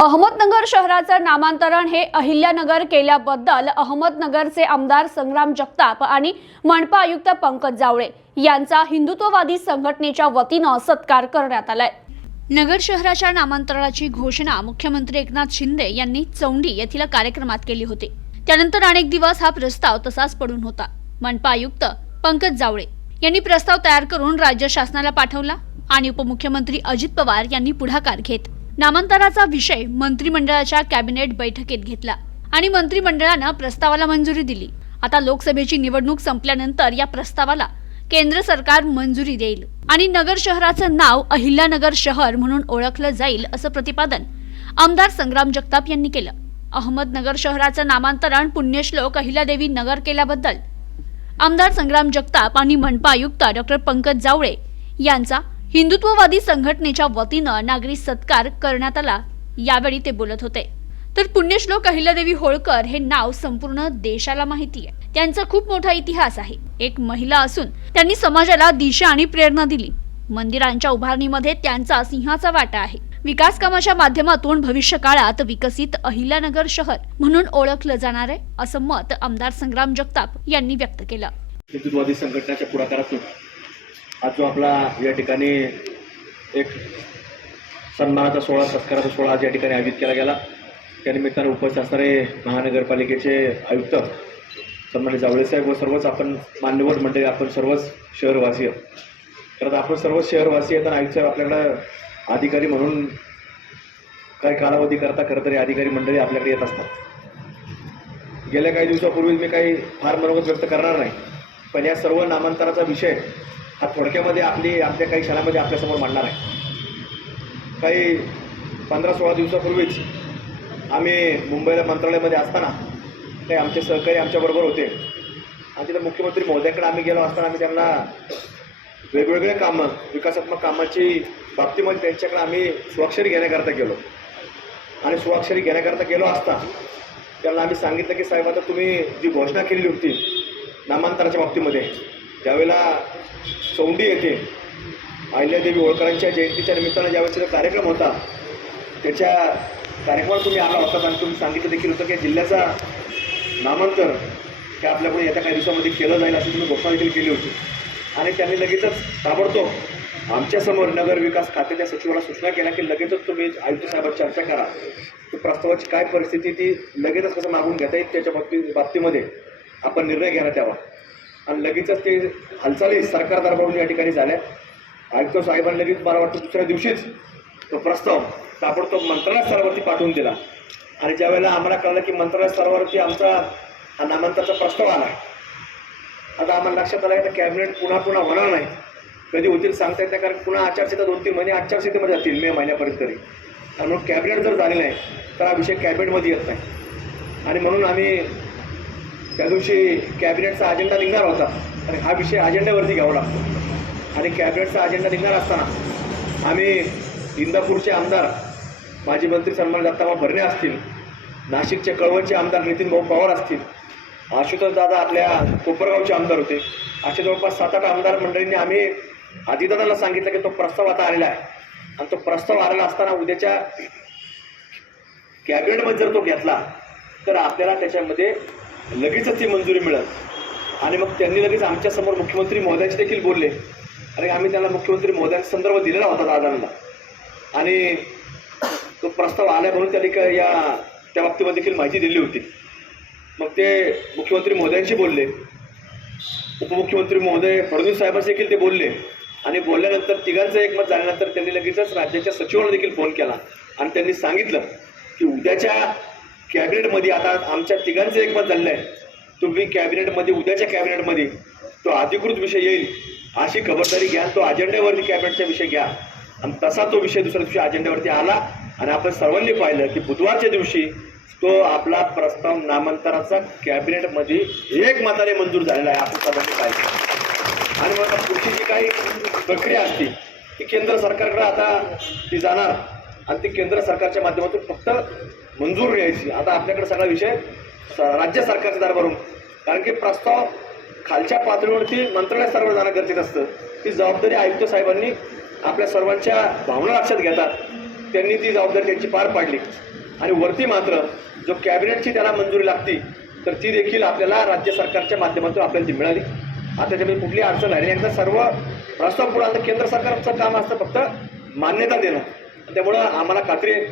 अहमदनगर शहराचं नामांतरण हे अहिल्यानगर केल्याबद्दल अहमदनगरचे आमदार संग्राम जगताप आणि मनपा आयुक्त पंकज जावळे यांचा हिंदुत्ववादी संघटनेच्या वतीनं सत्कार करण्यात आलाय. नगर शहराच्या नामांतरणाची घोषणा मुख्यमंत्री एकनाथ शिंदे यांनी चौंडी येथील कार्यक्रमात केली होती. त्यानंतर अनेक दिवस हा प्रस्ताव तसाच पडून होता. मनपा आयुक्त पंकज जावळे यांनी प्रस्ताव तयार करून राज्य शासनाला पाठवला आणि उपमुख्यमंत्री अजित पवार यांनी पुढाकार घेत नामांतराचा विषय मंत्रिमंडळाच्या कॅबिनेट बैठकीत घेतला आणि मंत्रिमंडळानं प्रस्तावाला मंजुरी दिली. आता लोकसभेची निवडणूक संपल्यानंतर या प्रस्तावाला केंद्र सरकार मंजुरी देईल आणि नगर शहराचं नाव अहिल्यानगर शहर म्हणून ओळखलं जाईल असं प्रतिपादन आमदार संग्राम जगताप यांनी केलं. अहमदनगर शहराचं नामांतरण पुण्यश्लोक अहिल्यादेवी नगर केल्याबद्दल आमदार संग्राम जगताप आणि मनपा आयुक्त डॉक्टर पंकज जावळे यांचा हिंदुत्ववादी संघटनेच्या वतीनं नागरी सत्कार करण्यात आला. यावेळी ते बोलत होते. तर पुण्यश्लोक अहिल्यादेवी होळकर हे नाव संपूर्ण देशाला माहिती आहे. त्यांचा खूप मोठा इतिहास आहे. एक महिला असून त्यांनी समाजाला दिशा आणि प्रेरणा दिली. मंदिरांच्या उभारणीमध्ये त्यांचा सिंहाचा वाटा आहे. विकास कामाच्या माध्यमातून भविष्य काळात विकसित अहिल्यानगर शहर म्हणून ओळखलं जाणार आहे असं मत आमदार संग्राम जगताप यांनी व्यक्त केलं. हिंदुत्ववादी संघटनेच्या पुढाकारातून आज जो आपला या ठिकाणी एक सन्मानाचा सोहळा सत्काराचा सोहळा आज या ठिकाणी आयोजित केला गेला. त्यानिमित्तानं उपस्थित असणारे महानगरपालिकेचे आयुक्त सन्मानित जावळेसाहेब व सर्वच आपण मान्यवर मंडळी आपण सर्वच शहरवासीय तर आपण सर्वच शहरवासी आहेत आणि आयुक्त साहेब आपल्याकडं अधिकारी म्हणून काही कालावधी करता खरं तरी अधिकारी मंडळी आपल्याकडे येत असतात. गेल्या काही दिवसापूर्वी मी काही फार मनोगत व्यक्त करणार नाही पण या सर्व नामांतराचा विषय हा थोडक्यामध्ये आपली आपल्या काही क्षणामध्ये आपल्यासमोर मांडणार आहे. काही पंधरा सोळा दिवसापूर्वीच आम्ही मुंबईला मंत्रालयामध्ये असताना काही आमचे सहकारी आमच्याबरोबर होते. आणि तिथं मुख्यमंत्री महोदयाकडे आम्ही गेलो असताना आम्ही त्यांना वेगवेगळे कामं विकासात्मक कामाची बाबतीमध्ये त्यांच्याकडे आम्ही स्वाक्षरी घेण्याकरता गेलो. आणि स्वाक्षरी घेण्याकरता गेलो असता त्यांना आम्ही सांगितलं की साहेब आता तुम्ही जी घोषणा केलेली होती नामांतराच्या बाबतीमध्ये ज्यावेळेला चौंडी येथे अहिल्यादेवी होळकरांच्या जयंतीच्या निमित्तानं ज्यावेळेस कार्यक्रम होता त्याच्या कार्यक्रमात तुम्ही आला होता आणि तुम्ही सांगितलं देखील होतं की जिल्ह्याचा नामांतर हे आपल्याकडे येत्या काही दिवसामध्ये केलं जाईल अशी तुम्ही घोषणा देखील केली होती. आणि त्यांनी लगेचच ताबडतोब आमच्यासमोर नगर विकास खात्याच्या सचिवाला सूचना केल्या की लगेचच तुम्ही आयुक्त साहेबात चर्चा करा. की प्रस्तावाची काय परिस्थिती ती लगेचच कसं मागून घेता येईल त्याच्या बाबती बाबतीमध्ये आपण निर्णय घेण्यात यावा आणि लगेचच ते हालचाली सरकार दरबारून या ठिकाणी झाल्या. आयुक्त साहेबांनी लगेच मला वाटतं दुसऱ्या दिवशीच तो प्रस्ताव ताबडतोब मंत्रालय स्तरावरती पाठवून दिला. आणि ज्यावेळेला आम्हाला कळलं की मंत्रालय स्तरावरती आमचा हा नामांतराचा प्रस्ताव आला. आता आम्हाला लक्षात आलं की आता कॅबिनेट पुन्हा पुन्हा होणार नाही. कधी होतील सांगता येत नाही कारण पुन्हा आचारसंहिता दोन तीन महिने आचारसंहितेमध्ये जातील मे महिन्यापर्यंत तरी. आणि म्हणून कॅबिनेट जर झाले नाही तर हा विषय कॅबिनेटमध्ये येत नाही. आणि म्हणून आम्ही त्या दिवशी कॅबिनेटचा अजेंडा निघणार होता. आणि हा विषय अजेंड्यावरती घ्यावा लागतो. आणि कॅबिनेटचा अजेंडा निघणार असताना आम्ही इंदापूरचे आमदार माजी मंत्री सन्मान दत्तामा भरणे असतील नाशिकचे कळवणचे आमदार नितीन भाऊ पवार असतील आशुतोष दादा आपल्या कोपरगावचे आमदार होते. असे जवळपास सात आठ आमदार मंडळींनी आम्ही आदिदादाला सांगितलं की तो प्रस्ताव आता आलेला आहे. आणि तो प्रस्ताव आलेला असताना उद्याच्या कॅबिनेटमध्ये जर तो घेतला तर आपल्याला त्याच्यामध्ये लगेचच ती मंजुरी मिळत आणि मग त्यांनी लगेच आमच्यासमोर मुख्यमंत्री महोदयांचे देखील बोलले. आणि आम्ही त्यांना मुख्यमंत्री महोदयांचा संदर्भ दिलेला होता दादांना. आणि तो प्रस्ताव आला म्हणून त्यांनी काय या त्या बाबतीमध्ये देखील माहिती दिली होती. मग ते मुख्यमंत्री महोदयांशी बोलले. उपमुख्यमंत्री महोदय फडणवीस साहेबांशी देखील ते बोलले. आणि बोलल्यानंतर तिघांचं एकमत झाल्यानंतर त्यांनी लगेचच राज्याच्या सचिवांना देखील फोन केला. आणि त्यांनी सांगितलं की उद्याच्या कॅबिनेटमध्ये आता आमच्या तिघांचं एकमत झालेलं आहे. तुम्ही कॅबिनेटमध्ये उद्याच्या कॅबिनेटमध्ये तो अधिकृत विषय येईल. अशी खबरदारी घ्या तो अजेंड्यावरती कॅबिनेटचा विषय घ्या. आणि तसा तो विषय दुसऱ्या दिवशी अजेंड्यावरती आला आणि आपण सर्वांनी पाहिलं की बुधवारच्या दिवशी तो आपला प्रस्ताव नामांतराचा कॅबिनेटमध्ये एक मताने मंजूर झालेला आहे आपण सर्वांनी पाहिजे आणि मग पुढची जी काही प्रक्रिया असते ती केंद्र सरकारकडे आता ती जाणार. आणि ती केंद्र सरकारच्या माध्यमातून फक्त मंजूर घ्यायची आता आपल्याकडे सगळा विषय स- राज्य सरकारच्या दरबारून कारण की प्रस्ताव खालच्या पातळीवरती मंत्रालय सर्व जाणं गरजेचं असतं. ती जबाबदारी आयुक्त साहेबांनी आपल्या सर्वांच्या भावना लक्षात घेतात. त्यांनी ती जबाबदारी त्यांची पार पाडली. आणि वरती मात्र जो कॅबिनेटची त्याला मंजुरी लागती तर ती देखील आपल्याला राज्य सरकारच्या माध्यमातून आपल्याला ती मिळाली. आता त्याच्यामध्ये कुठली अडचण नाही. एकदा सर्व प्रस्ताव पुढे आता केंद्र सरकारचं काम असतं फक्त मान्यता देणं. त्यामुळं आम्हाला खात्री आहे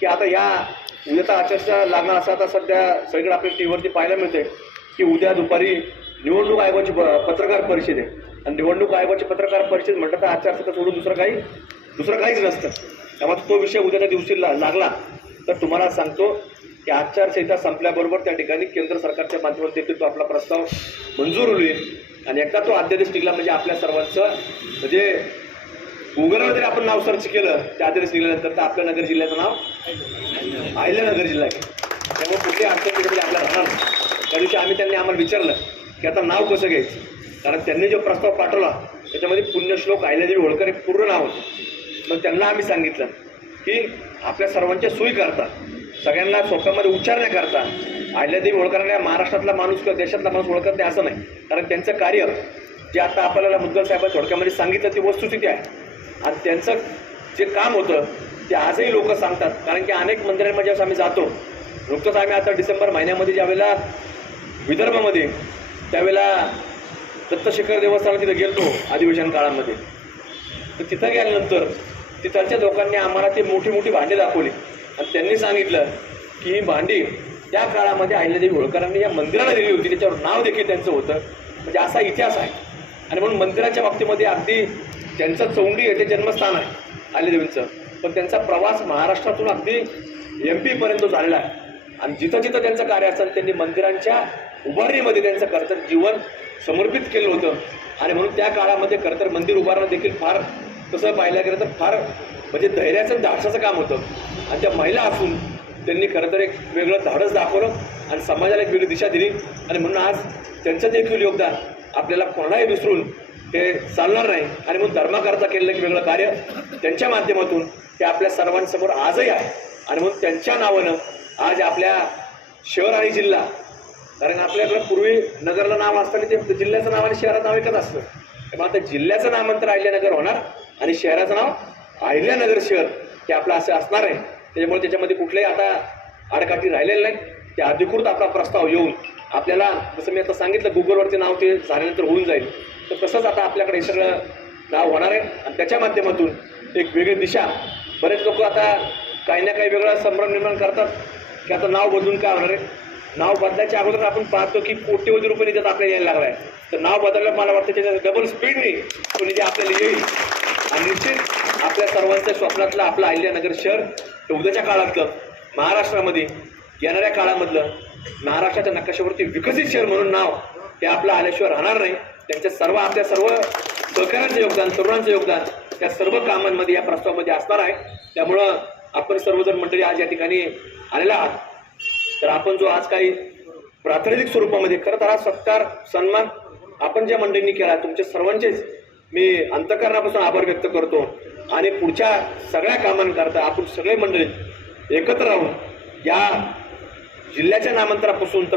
की आता या उद्याचा आचारसंहिता लागणार असं आता सध्या सगळीकडे आपल्या टी व्हीवरती पाहायला मिळते की उद्या दुपारी निवडणूक आयोगाची प- पत्रकार परिषद आहे. आणि निवडणूक आयोगाची पत्रकार परिषद म्हटलं तर आचारसंहिता सोडून दुसरं काही दुसरं काहीच नसतं. त्यामुळे तो विषय उद्याच्या दिवशी ला- लागला. तर तुम्हाला सांगतो की आचारसंहिता संपल्याबरोबर त्या ठिकाणी केंद्र सरकारच्या माध्यमातून देखील तो आपला प्रस्ताव मंजूर होईल. आणि एकदा तो अध्यादेश निघला म्हणजे आपल्या सर्वांचं म्हणजे गुगलवर जरी आपण नाव सर्च केलं त्या अध्यादेश निघाल्यानंतर तर आपल्या नगर जिल्ह्याचं नाव अहिल्यानगर जिल्हा आहे. त्यामुळे कुठली अडचण तिकडे आपल्या राहणार त्या दिवशी आम्ही त्यांनी आम्हाला विचारलं की आता नाव कसं घ्यायचं? कारण त्यांनी जो प्रस्ताव पाठवला त्याच्यामध्ये पुण्यश्लोक अहिल्यादेवी होळकर हे पूर्ण नाव होतं. मग त्यांना आम्ही सांगितलं की आपल्या सर्वांच्या सोयी करता. सगळ्यांना सोप्यामध्ये उच्चारण्याकरता अहिल्यादेवी होळकरांना महाराष्ट्रातला माणूस किंवा देशातला माणूस ओळखत नाही असं नाही. कारण त्यांचं कार्य जे आता आपल्याला मुद्गल साहेब थोडक्यामध्ये सांगितलं ती वस्तुस्थिती आहे. आणि त्यांचं जे काम होतं ते आजही लोक सांगतात. कारण की अनेक मंदिरांमध्ये जेव्हा आम्ही जातो. नुकतंच आम्ही आता डिसेंबर महिन्यामध्ये ज्यावेळेला विदर्भामध्ये त्यावेळेला दत्तशेखर देवस्थानात तिथं गेलतो अधिवेशन काळामध्ये. तर तिथं गेल्यानंतर तिथलच्या लोकांनी आम्हाला ते मोठी मोठी भांडी दाखवली. आणि त्यांनी सांगितलं की ही भांडी त्या काळामध्ये अहिल्यादेवी होळकरांनी या मंदिराला दिली होती. त्याच्यावर नाव देखील त्यांचं होतं. म्हणजे असा इतिहास आहे. आणि म्हणून मंदिराच्या बाबतीमध्ये अगदी त्यांचं चौंडी येथे जन्मस्थान आहे आलेदेवींचं. पण त्यांचा प्रवास महाराष्ट्रातून अगदी एम पीपर्यंत झालेला आहे. आणि जिथं जिथं त्यांचं कार्य असेल त्यांनी मंदिरांच्या उभारणीमध्ये त्यांचं खरंतर जीवन समर्पित केलं होतं. आणि म्हणून त्या काळामध्ये कर्तर मंदिर उभारणं देखील फार तसं पाहायला गेलं तर फार म्हणजे धैर्याचं आणि धाडसाचं काम होतं. आणि त्या महिला असून त्यांनी खरं तर एक वेगळं धाडस दाखवलं आणि समाजाला एक वेगळी दिशा दिली. आणि म्हणून आज त्यांचं देखील योगदान आपल्याला कोणालाही विसरून ते चालणार नाही. आणि म्हणून धर्माकरता केलेलं एक वेगळं कार्य त्यांच्या माध्यमातून ते आपल्या सर्वांसमोर आजही आहे. आणि म्हणून त्यांच्या नावानं आज आपल्या शहर आणि जिल्हा कारण आपल्याकडं पूर्वी नगरला नाव असताना ते जिल्ह्याचं नाव आणि शहराचं नाव एकच असतं. त्यामुळे आता जिल्ह्याचं नामांतर अहिल्यानगर होणार आणि शहराचं नाव अहिल्यानगर शहर हे आपलं असं असणार आहे. त्याच्यामुळे त्याच्यामध्ये कुठल्याही आता आडकाठी राहिलेलं नाही. ते अधिकृत आपला प्रस्ताव येऊन आपल्याला जसं मी आता सांगितलं गुगलवरती नाव ते झाल्यानंतर होऊन जाईल. तर तसंच आता आपल्याकडे हे सगळं नाव होणार आहे. आणि त्याच्या माध्यमातून एक वेगळी दिशा. बरेच लोक आता काही ना काही वेगळा संभ्रम निर्माण करतात की आता नाव बदलून काय होणार आहे? नाव बदलायच्या अगोदर आपण पाहतो की कोट्यवधी रुपये निधी आपल्याला यायला लागला आहे तर नाव बदललं मला वाटतं त्याच्या डबल स्पीडने तो निधी आपल्याला येईल. आणि निश्चित आपल्या सर्वांच्या स्वप्नातलं आपलं अहिल्यानगर शहर हे उद्याच्या काळातलं महाराष्ट्रामध्ये येणाऱ्या काळामधलं महाराष्ट्राच्या नकाशावरती विकसित शहर म्हणून नाव हे आपलं आल्याशिवाय राहणार नाही. त्यांच्या सर्व आपल्या सर्व सहकाऱ्यांचं योगदान तरुणांचं योगदान त्या सर्व कामांमध्ये या प्रस्तावामध्ये असणार आहे. त्यामुळं आपण सर्वजण मंडळी आज या ठिकाणी आलेला आहात. तर आपण जो आज काही प्रातिनिधिक स्वरूपामध्ये खरं तर हा सत्कार सन्मान आपण ज्या मंडळींनी केला तुमच्या सर्वांचेच मी अंतकरणापासून आभार व्यक्त करतो. आणि पुढच्या सगळ्या कामांकरता आपण सगळे मंडळी एकत्र राहून या जिल्ह्याच्या नामांतरापासून तर